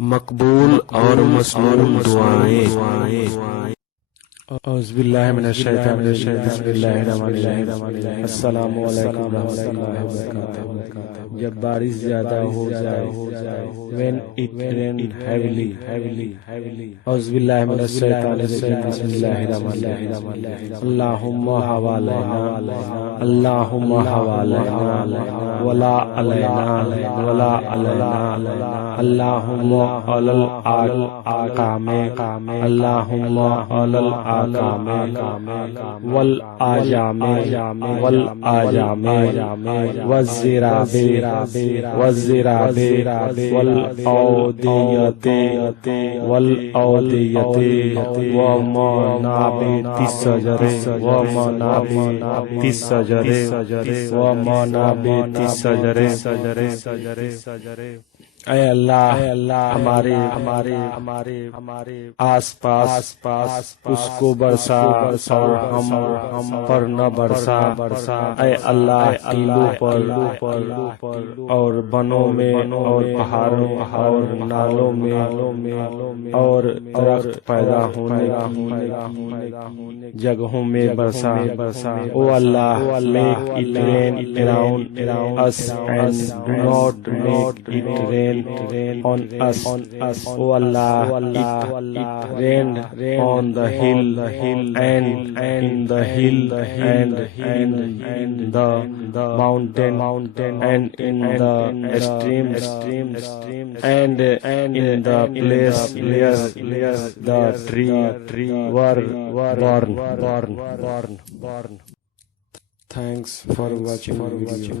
मकबूल और मसनून दुआएं। अस्सलामु अलैकुम रहमतुल्लाहि व बरकातहू। जब बारिश ज्यादा हो जाए, when it rain heavily, औज़ुबिल्लाहि मिनश शैतानिर रजीम, बिस्मिल्लाहिर रहमानिर रहीम। अल्लाहुम्मा हवालैना, अल्लाहुम्मा हवालैना, वला अलैना, वला अलैना, अल्लाहुम्मा अलल आकामे, अल्लाहुम्मा अलल आकामे, वल आजामे, वल आजामे, वज़्ज़िराबे, वज़्ज़िराबे, वल औदियते, वल औदियते, व मनाबिति सजरे, व मनाबिति सजरे, व मनाबिति सजरे। ऐ अल्लाह, हमारे आस पास उसको बरसा और हम पर न बरसा। ऐ अल्लाह, टीलों पर और बनों में और पहाड़ों और नालों में और दरख्त पैदा होने की जगहों में बरसा। ओ अल्लाह, make it rain around us and do not make it rain on us. O Allah, it rained on the hill and in the hill and in the mountain and in the streams and in the place where the tree were born. Thanks for watching video.